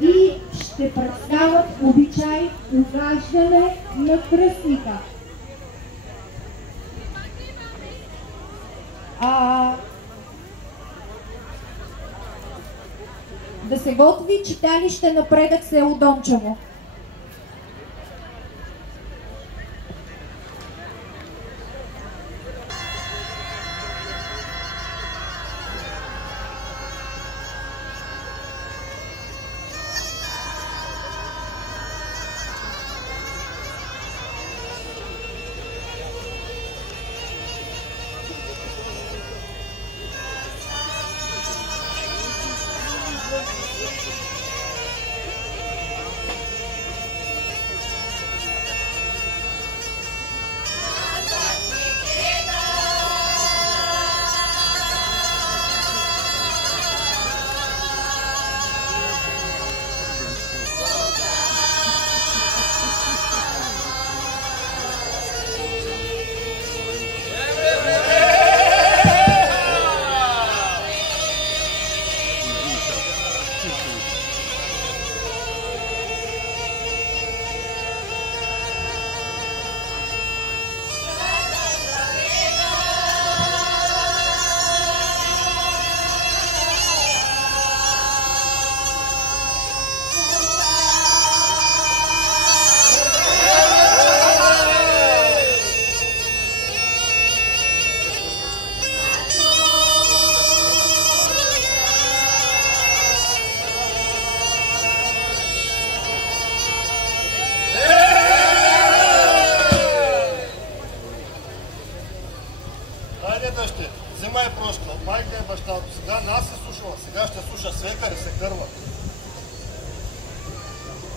и ще представят обичай огаждане на кръстника. Да се готви читалище Напредък, село Дончево.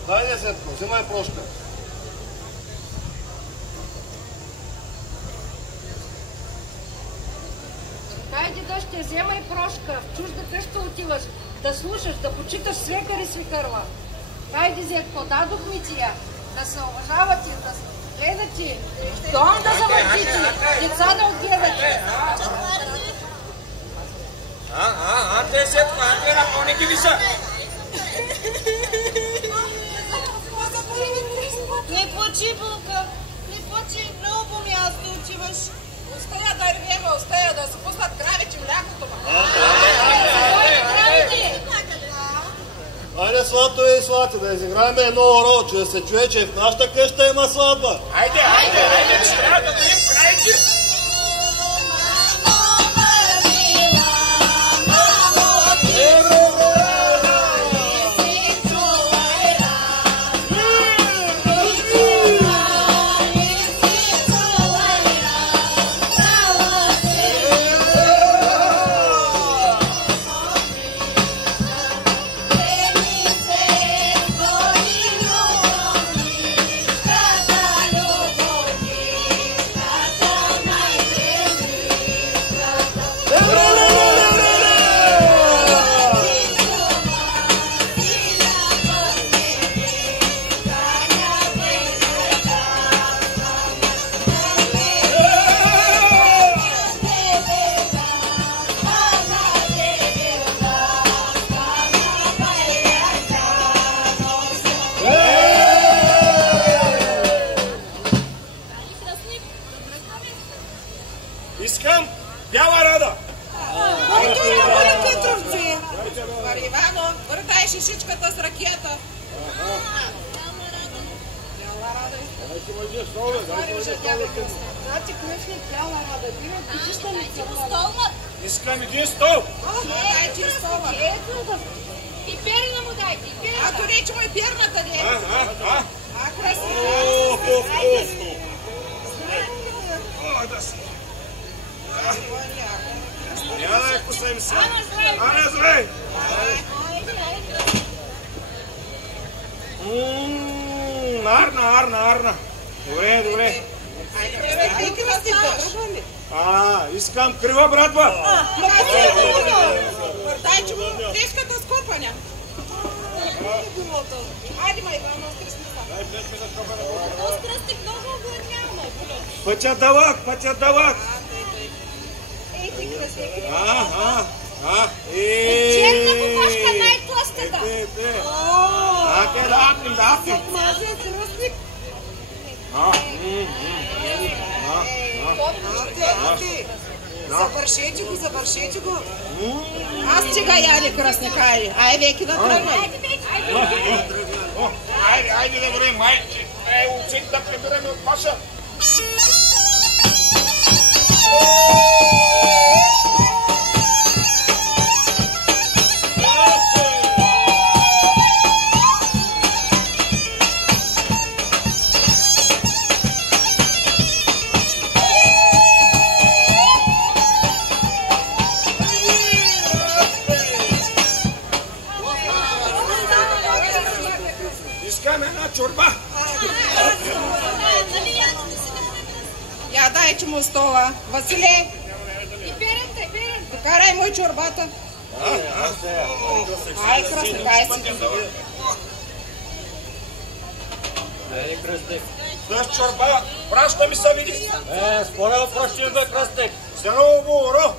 Хайде, Зетко, взимай прошка. Хайде, дъще, вземай прошка. В чужда къща отиваш. Да слушаш, да почиташ свекар и свекърва. Хайде, Зетко, дадохме ти я. Да се уважавате, да гледате. Дом да завъртите. Деца да отгледате. Анте, Зетко, анте, напълни ги виса. Не плачи, Булка, не плачи, много по място отиваш. Остая да рвеме, остая да се пуснат кравите млякото. Айде, свато и свати, да изиграем едно оро, че да се чуе, че в нашата къща има сватба. Айде, че трябва да дадем краите. Искам бяла рада. Ивано, въртай шишичката с ракета. Бяла рада. Значи книжник бяла рада. Искам един стол. Дай ти стола. И перна му дайте. А то рече му и перната не. Красиво. Да си. Я да посем се. Ана, здравей! Арна. Добре. Искам крива братва. Дай, че му тежката скопаня. Айде, ма, Ивано, с кръстника. С кръстник много го няма. Пътят давак. Ей, ти кръстник. Черна букашка най-тлъстата. Чакай да апнем. Мазия кръстник. Ате. Завършете го. Аз че га яде кръстник, айде. Ай, веки да тръгвай. Айде да вървим, майче. Учите да прибираме от Паша. Искаме една чорба. Я дайте му стола. Василе, докарай му и чорбата. Ай, кръстник, ай си. С чорба, праща ми се види. Според пращи бе кръстник. Здорово, Боро.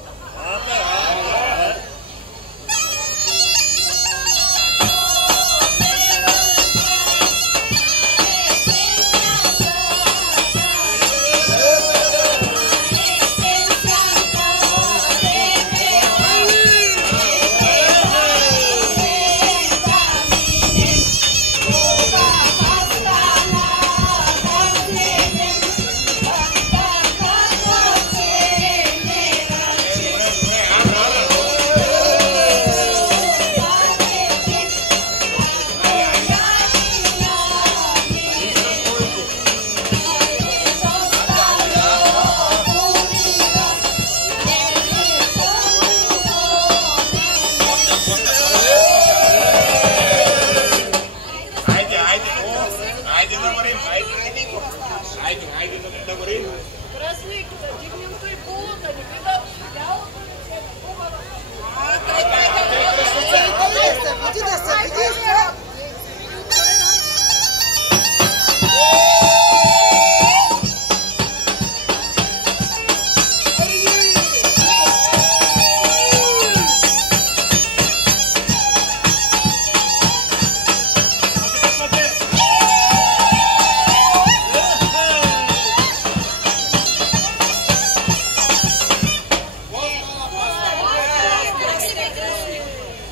Айде да вървим. Кръстник, да дигнем той пуло, да не вида бялото лице на хубава.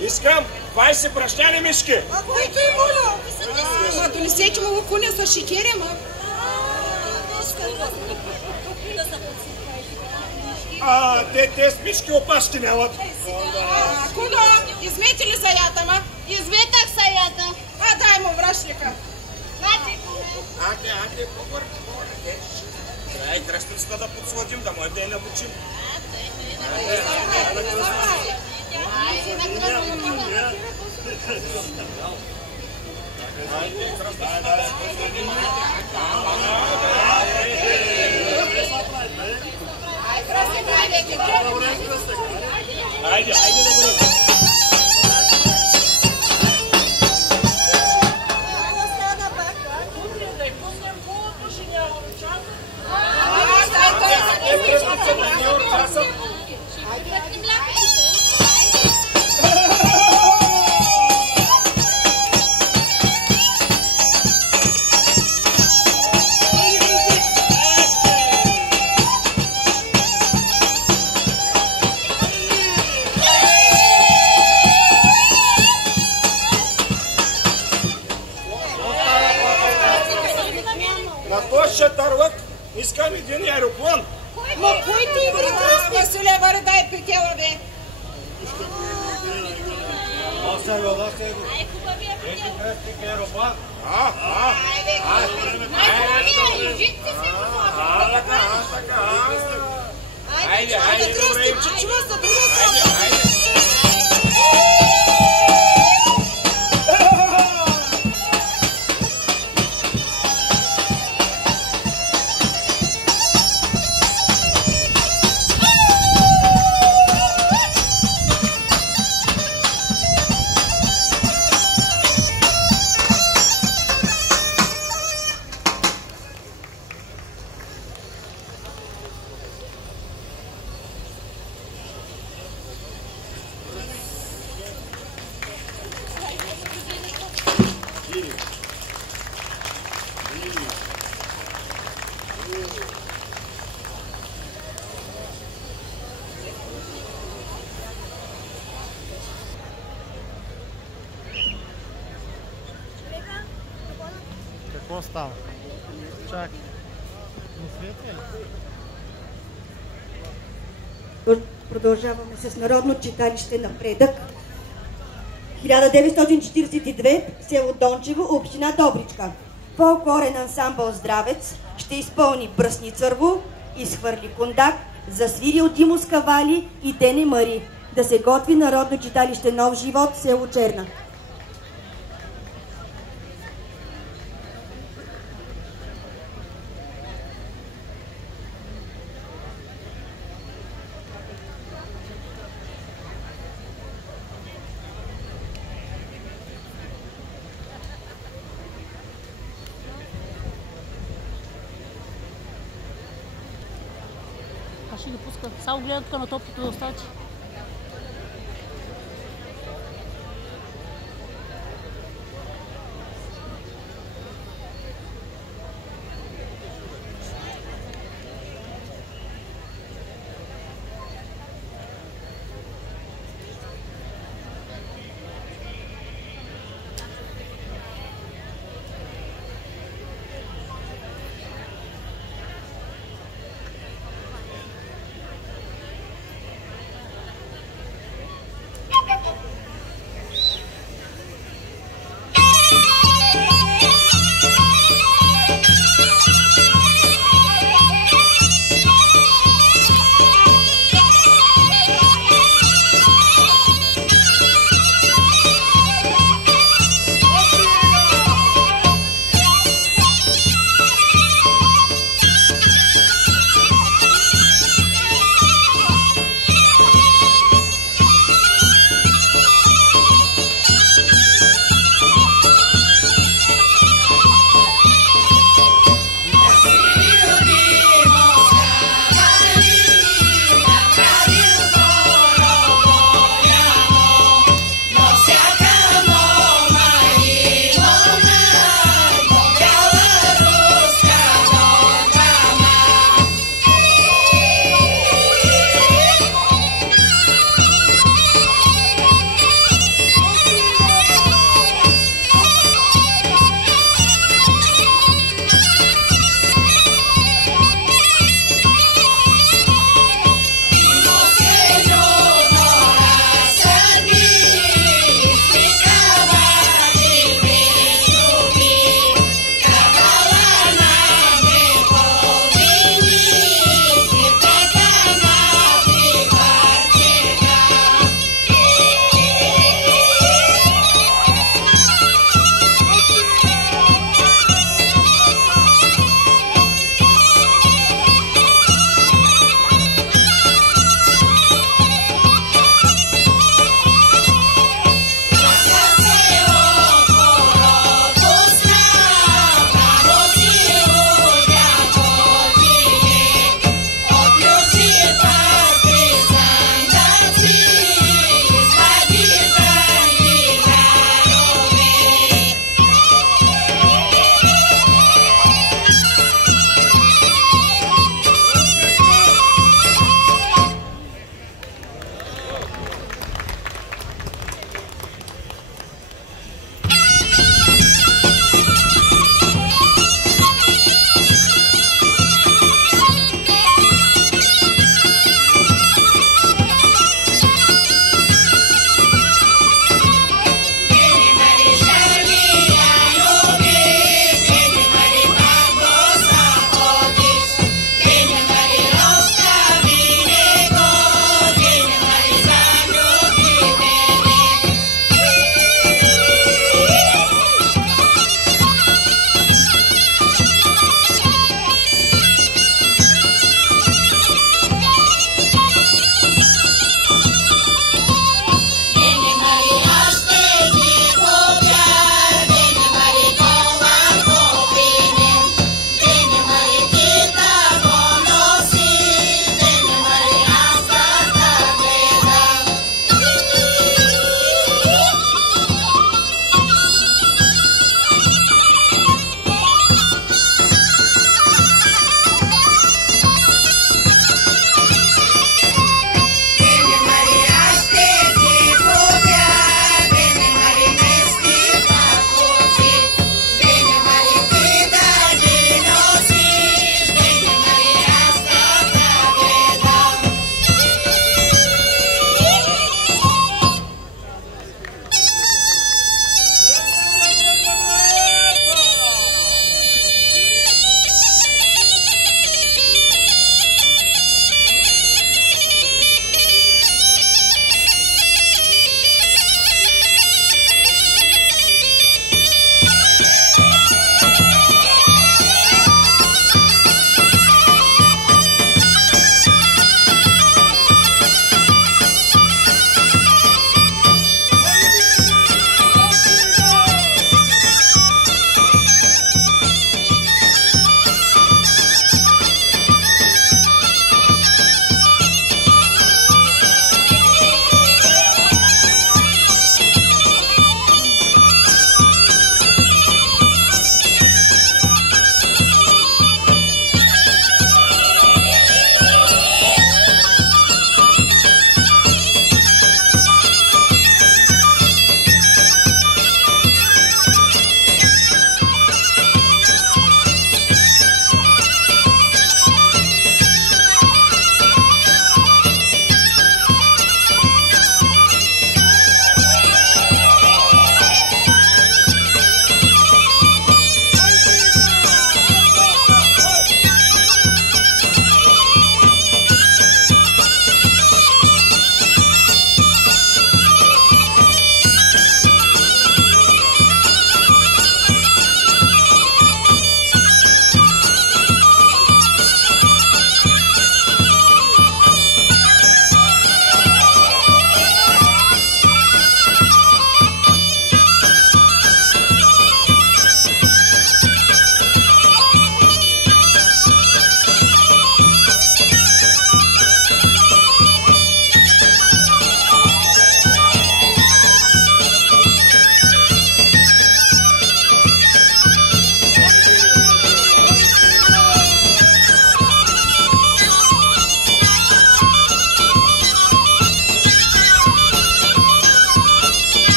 Искам 20 брашняни мишки. А който е моля? Ама донесете му лукуня с шикеря, ма. Те с мишки опашки нямат. Кудо, измете ли саята, ма? Изметах саята. Дай му брашника. Ате, по-бързо. Трябва и кръстницата да подсладим, да може да я набучим. Айде да бъдем. На този тарлък искам един аероплан. Ма кой ти игри кръстник? Василе, варе, дай петела, бе. Айде, кръстник, че чува за друга. Какво става? Чакай. Не светва ли? Продължаваме с Народно читалище Напредък. 1942, село Дончево, община Добричка. Фолклорен ансамбъл Здравец ще изпълни Бръсни църво, Изхвърли кондак, засвири от Димо Скавали и Дене Мари. Да се готви Народно читалище Нов живот, село Черна. Ще ги пускат. Само гледат на топката да остати.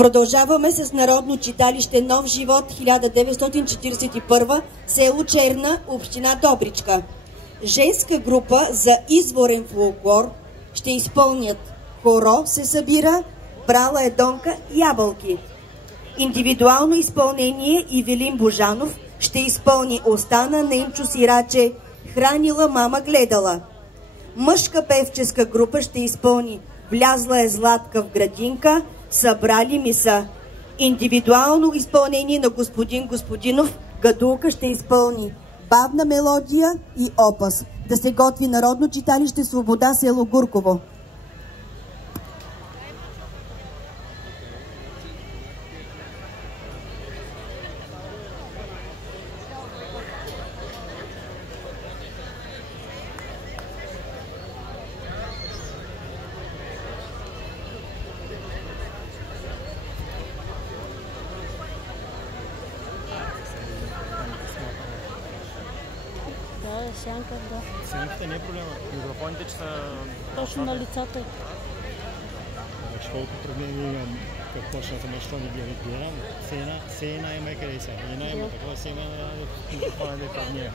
Продължаваме с Народно читалище Нов живот 1941, село Черна, община Добричка. Женска група за изворен фолклор ще изпълнят "Хоро се събира", "Брала е Донка" "Ябълки". Индивидуално изпълнение Ивелин Божанов ще изпълни "Остана Ненчо сираче", "Хранила мама гледала". Мъжка певческа група ще изпълни "Влязла е Златка в градинка", "Събрали ми са". Индивидуално изпълнение на господин Господинов Гадулка ще изпълни "Бавна мелодия" и "Опас". Да се готви Народно читалище Свобода, село Гурково. Сянка, да. Сянката не е проблема. Микрофоните, че са... Точно на лицата. Колко проблеми имам, как почна съм нещо не гледам. Все една има къде са. Една има такова, все една микрофона не е пред нея.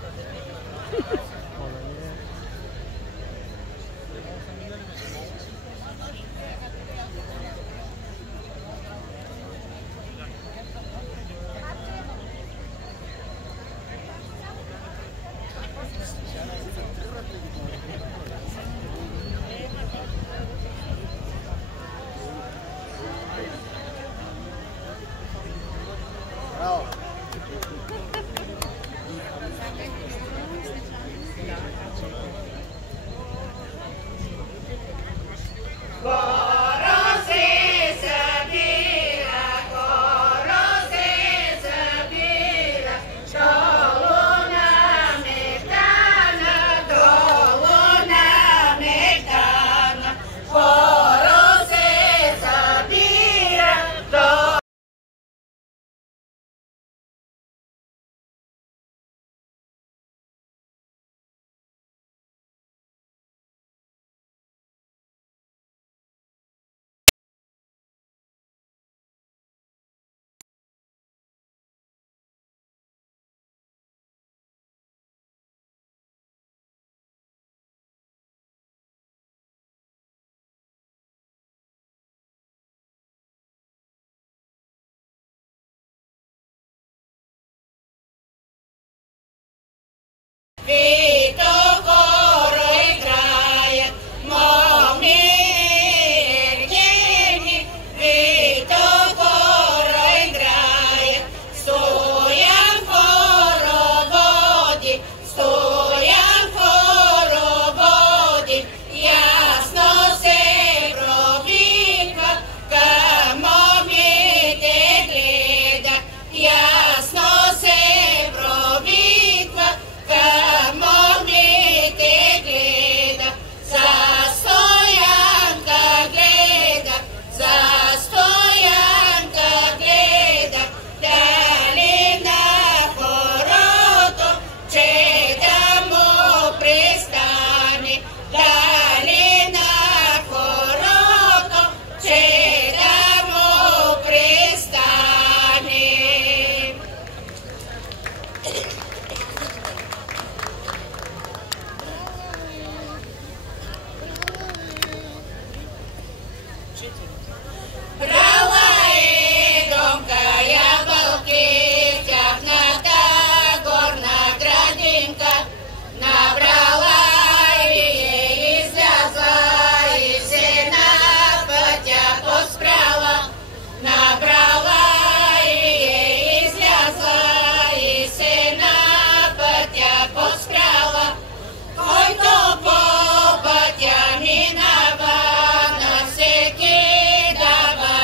Vito coro играет, моми гени, Vito coro играет, стоям хороводи, ясно се пробива, как момите гледа, ясно се пробива, как момите гледа, за стоянка гледа, дали на хорото, че да му пристане, дали на хорото, че да му пристане. Брала е Донка ябълки, тяхната горна градинка, набрала и излязла и се на пътя поспряла, набрала и излязла и се на пътя поспряла, който по пътя минава, на всеки дава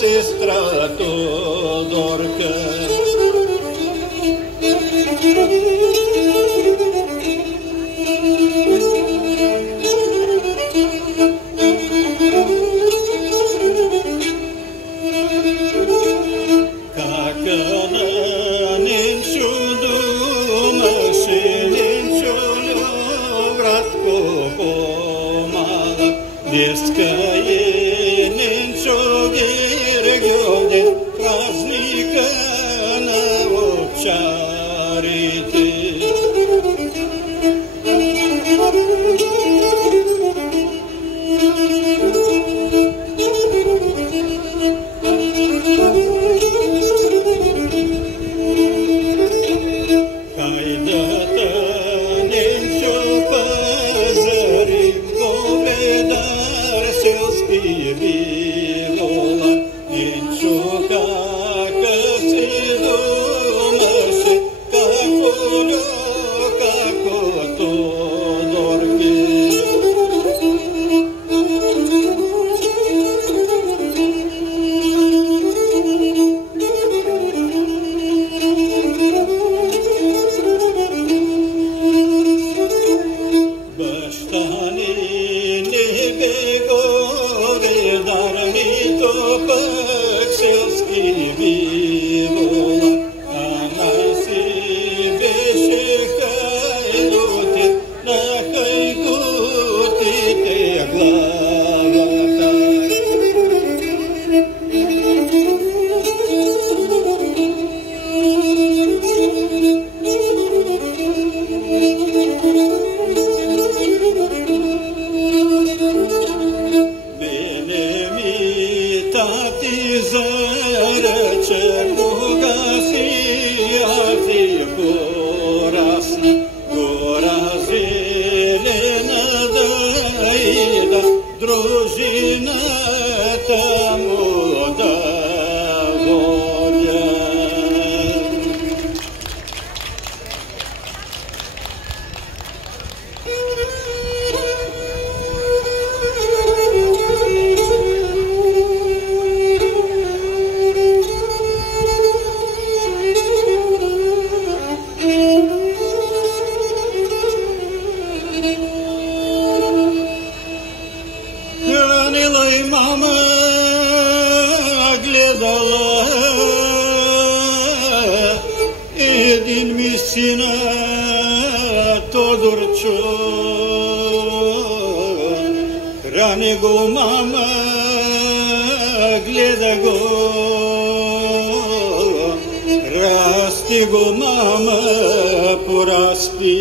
Сестра Тодорка. Как она ненчу думаше, ненчу вратко помала, деска е ненчу празника на овчарите. Хайдата ненчо пазари, говедар селски бивола, ненчо кака си думаше, како лю, како Тодорки. Храни го, мама, гледа го, расти го, мама, порасти.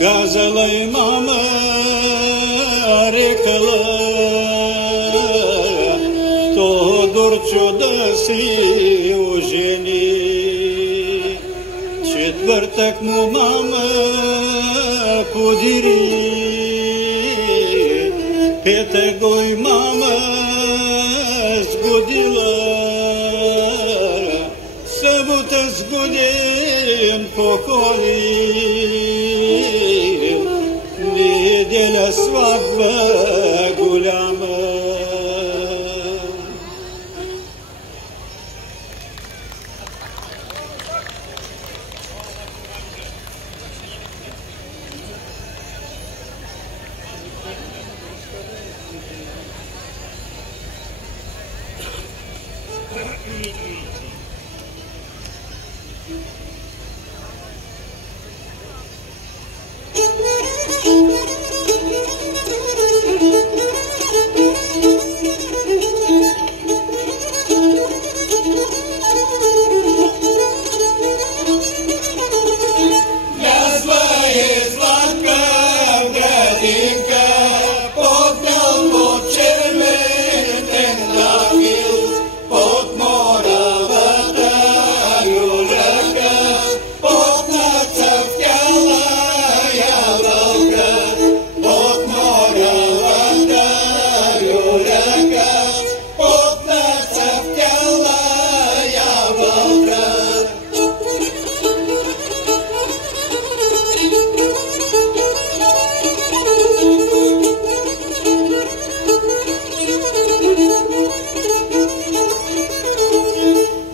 Казала и мама, рекала, Тодорчо да си ожени. Четвъртък му мама подири, петък го и мама сгодила, събота сгоден поколи, неделя сватба голяма.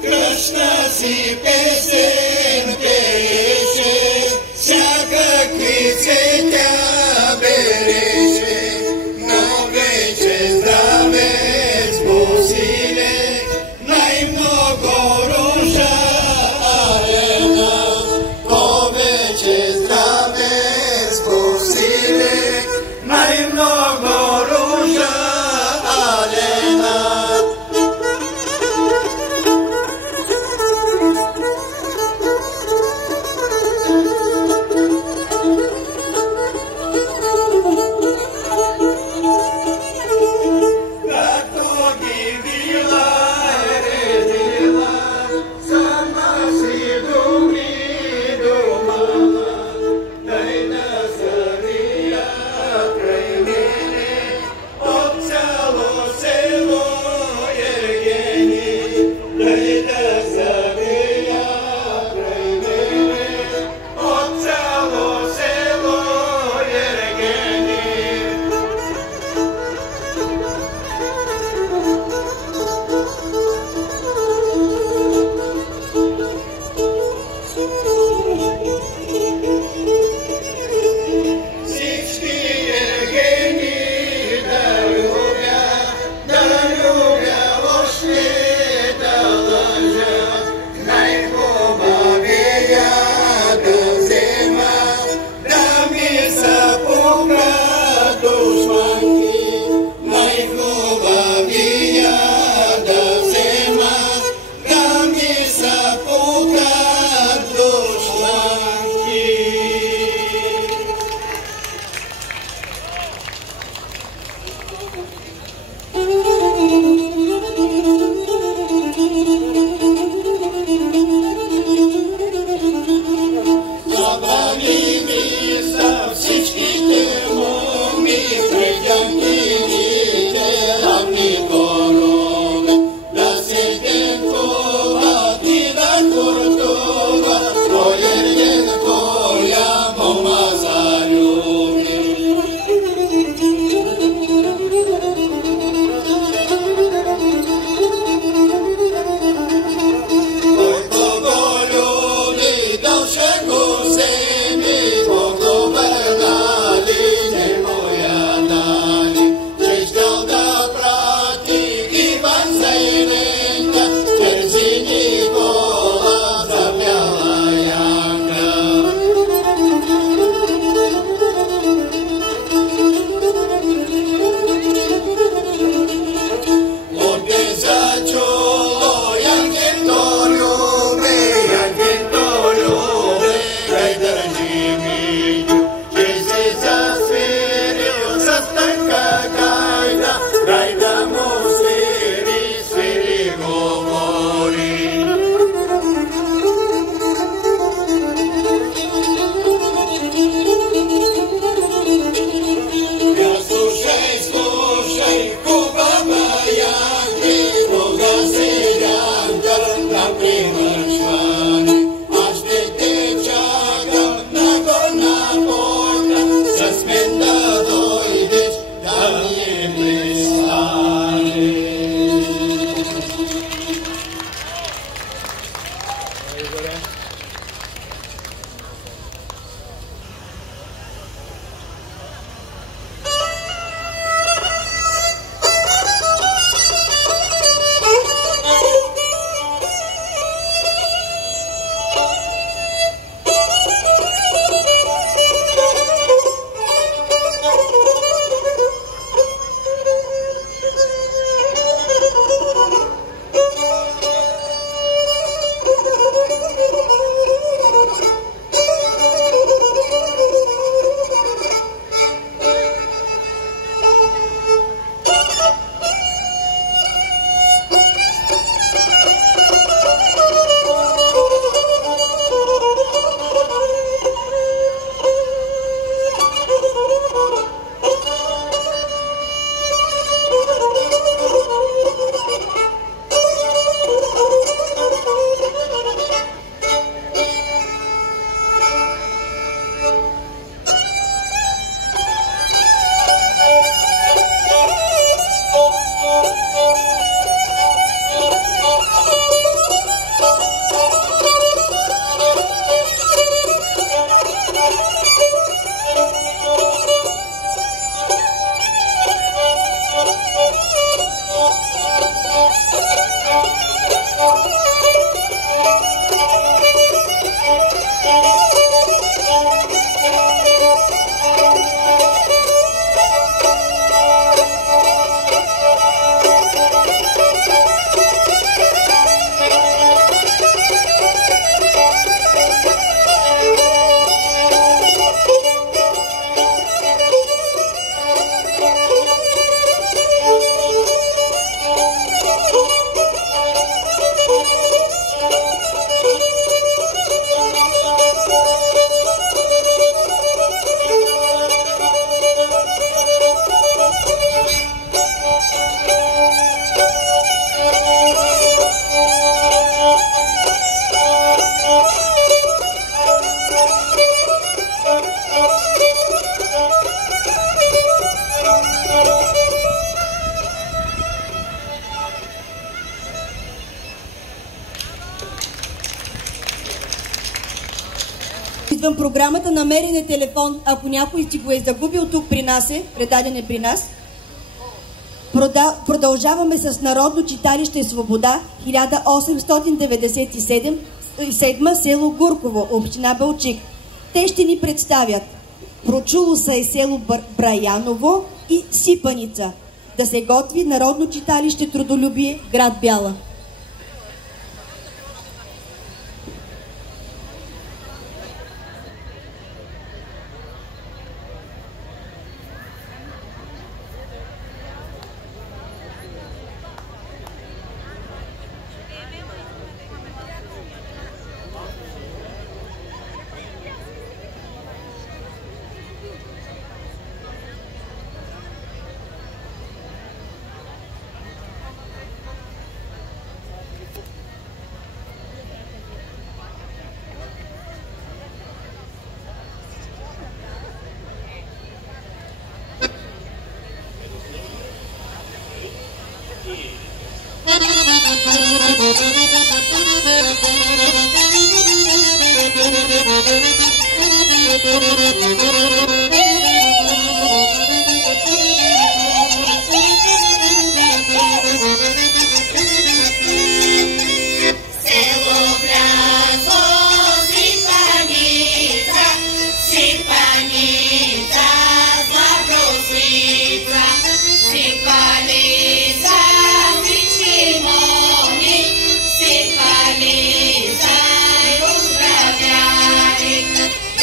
Кръщна си песен пееше, всякакви цветя береше, но вече здравец посиле, най-много ружа арена, повече здравец посиле, най-много ружа арена. Както ги вил Извън програмата намерен е телефон, ако някой си го е загубил тук при нас, предаден е при нас. Продължаваме с Народно читалище Свобода, 1897, село Гурково, община Балчик. Те ще ни представят Прочуло се е село Браяново и Сипаница. Да се готви Народно читалище Трудолюбие, град Бяла.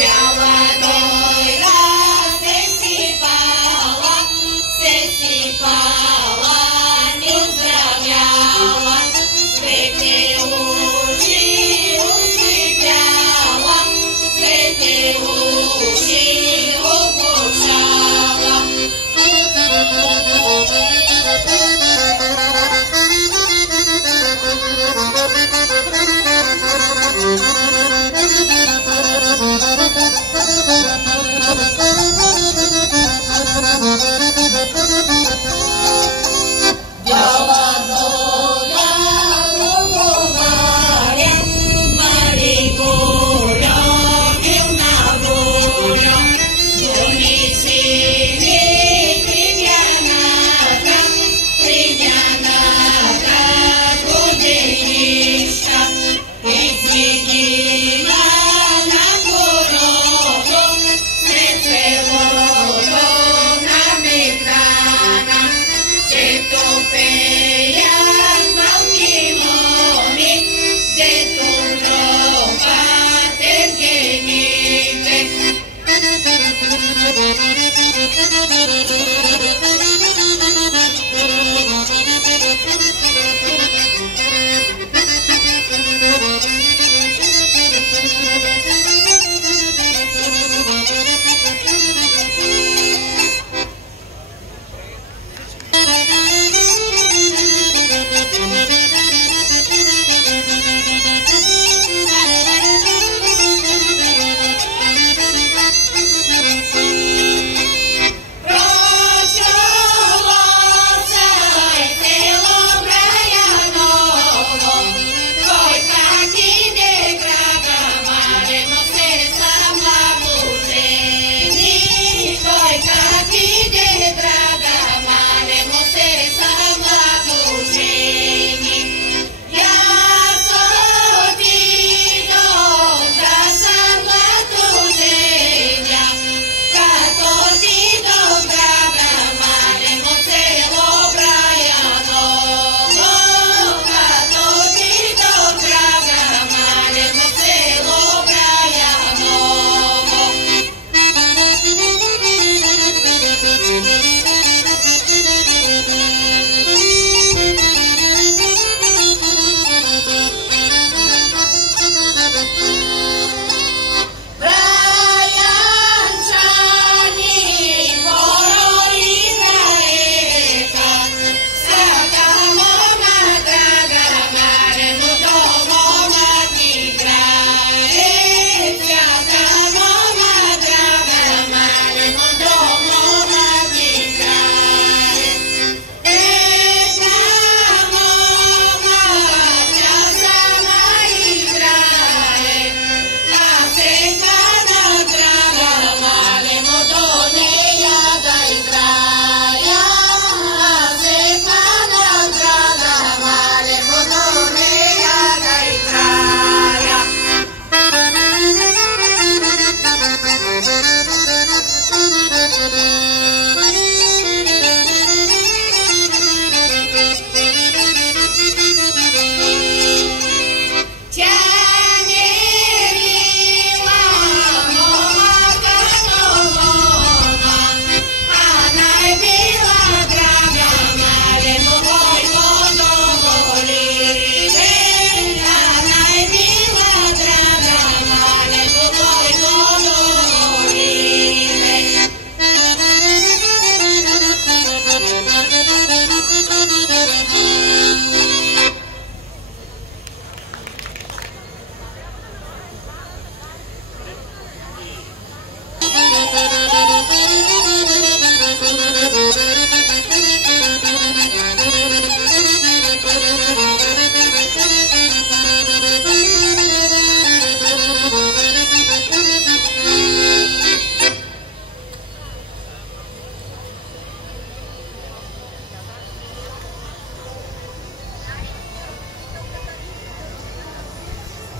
Biała dojla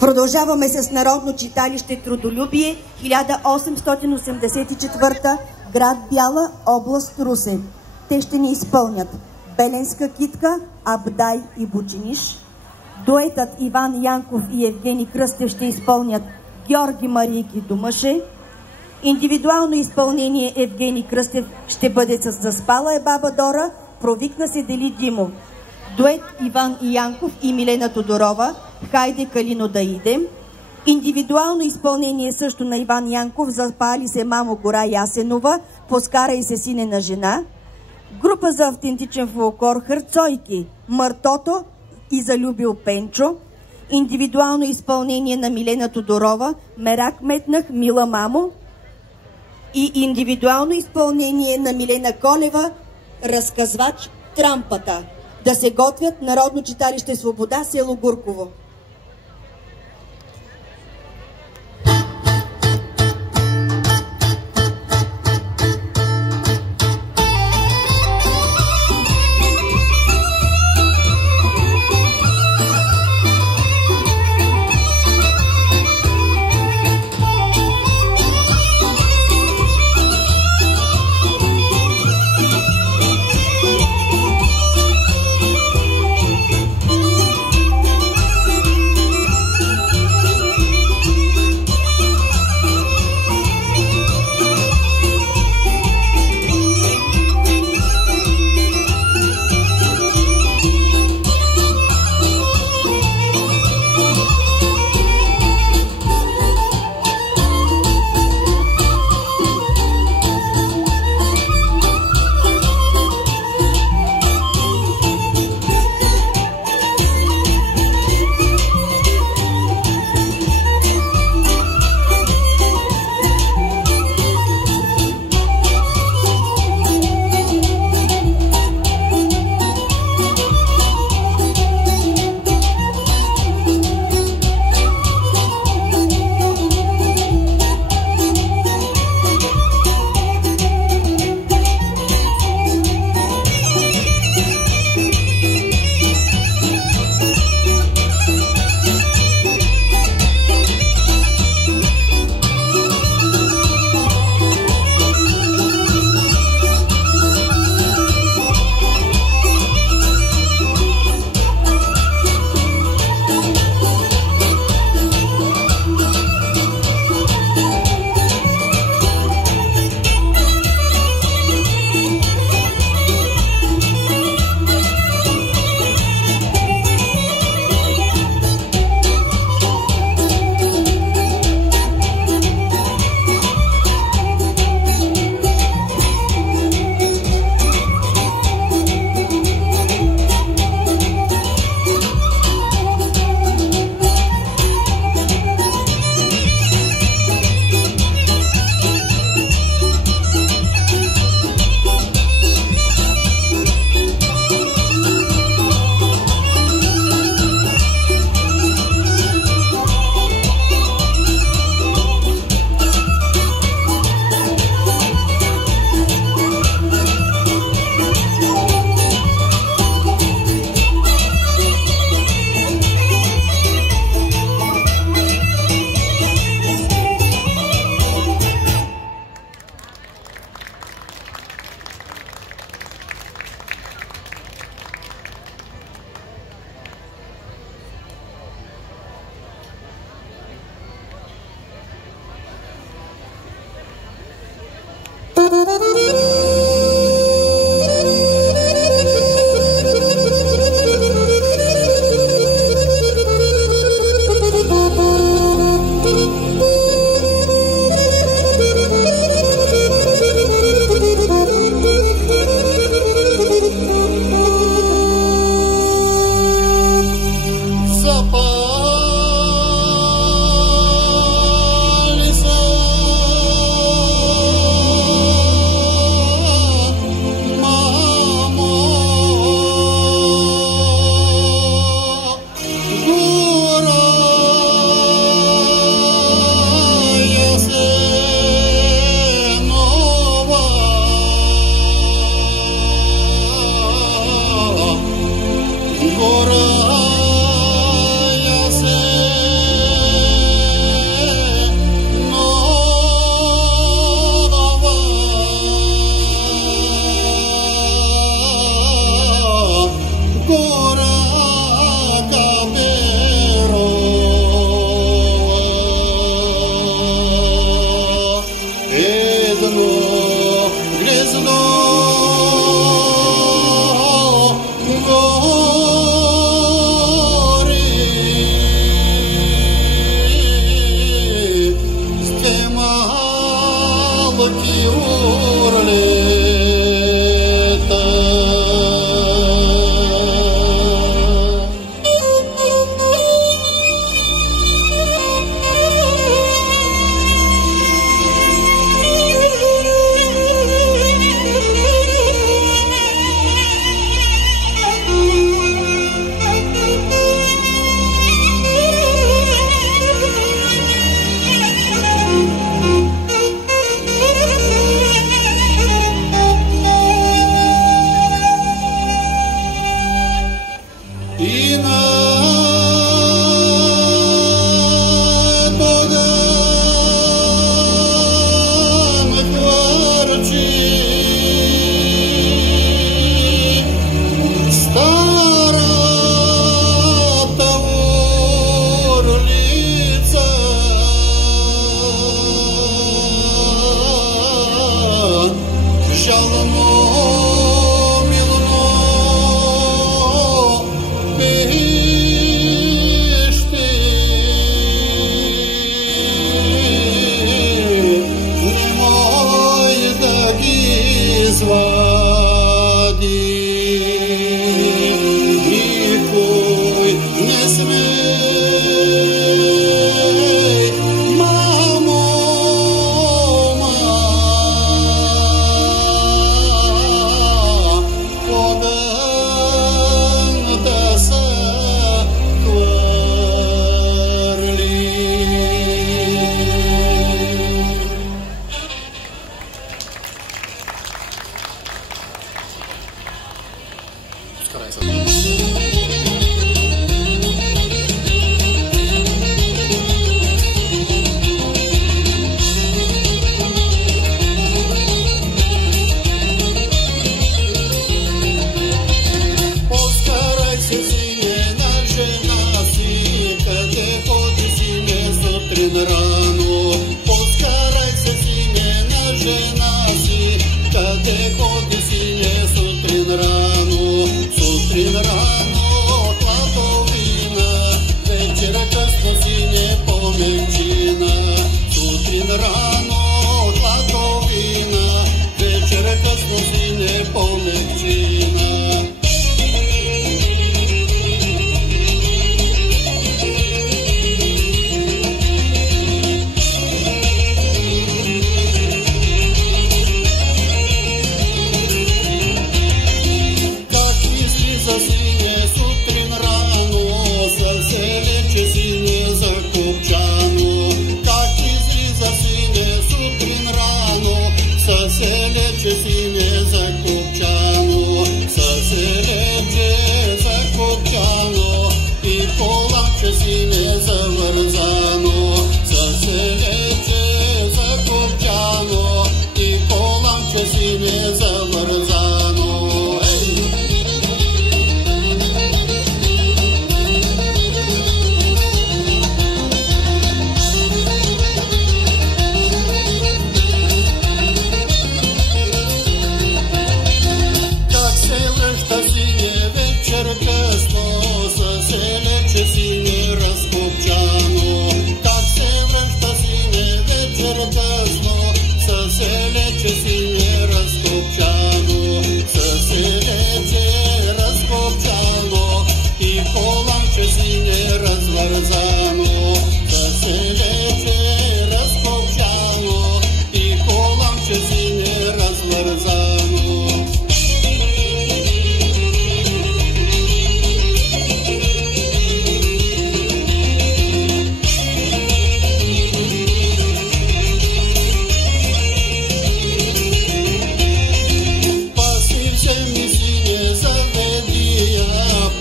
Продължаваме с Народно читалище Трудолюбие, 1884, град Бяла, област Русе. Те ще ни изпълнят Беленска китка, Абдай и Бучиниш. Дуетът Иван Янков и Евгений Кръстев ще изпълнят Георги Марийки Домъше. Индивидуално изпълнение Евгений Кръстев ще бъде с Заспала е баба Дора, Провикна се дели Димо. Дует Иван Янков и Милена Тодорова, Хайде Калино да идем. Индивидуално изпълнение също на Иван Янков, Запали се мамо гора Ясенова, Поскарай се синена жена. Група за автентичен фолклор Хърцойки, Мъртото и Залюбил Пенчо. Индивидуално изпълнение на Милена Тодорова, Мерак метнах, мила мамо. И индивидуално изпълнение на Милена Колева, Разказвач Трампата. Да се готвят Народно читалище Свобода, село Гурково.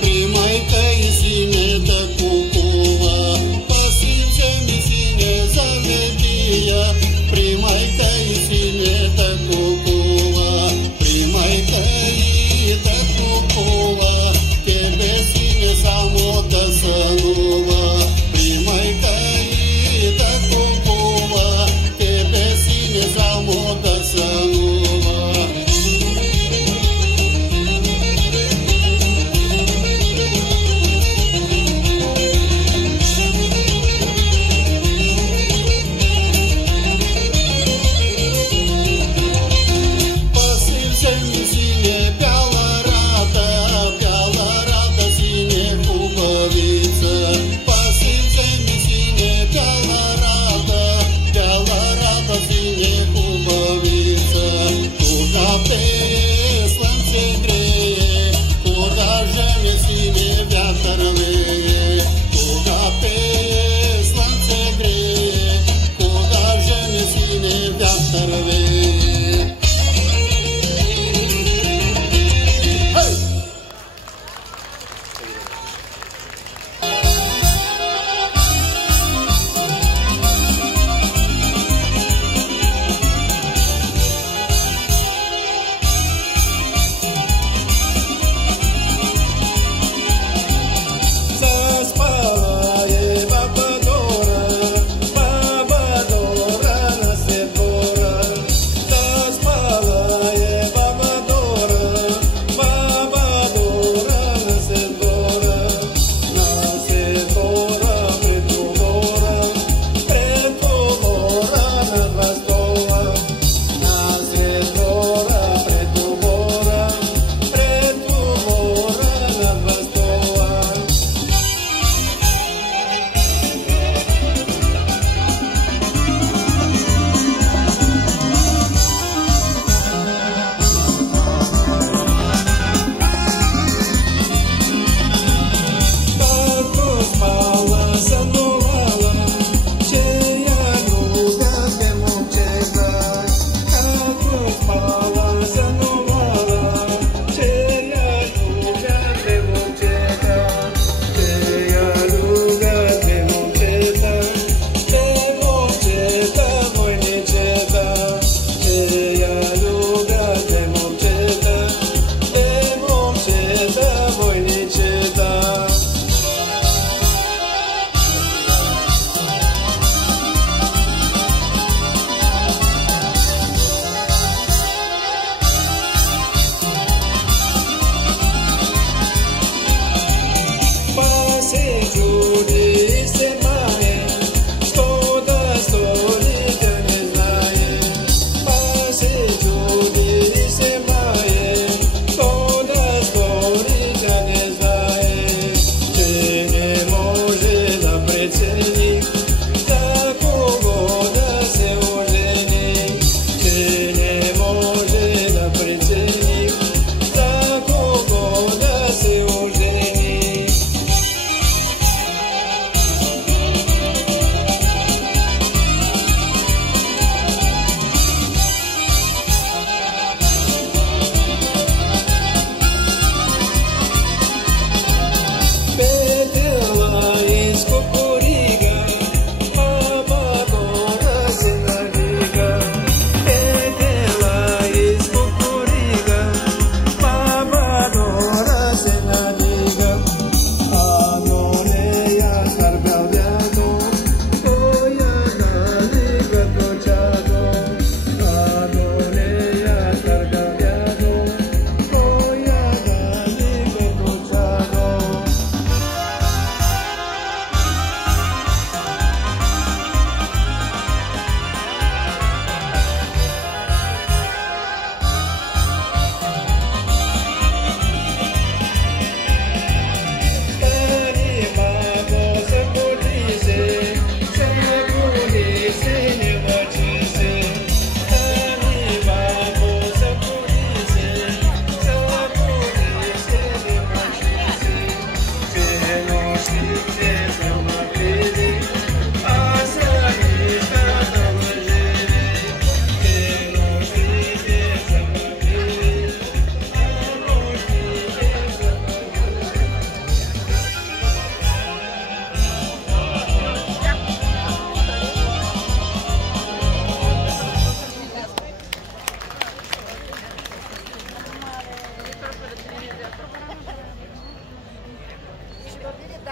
Primai că-i zine de cucuvă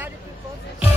дали по този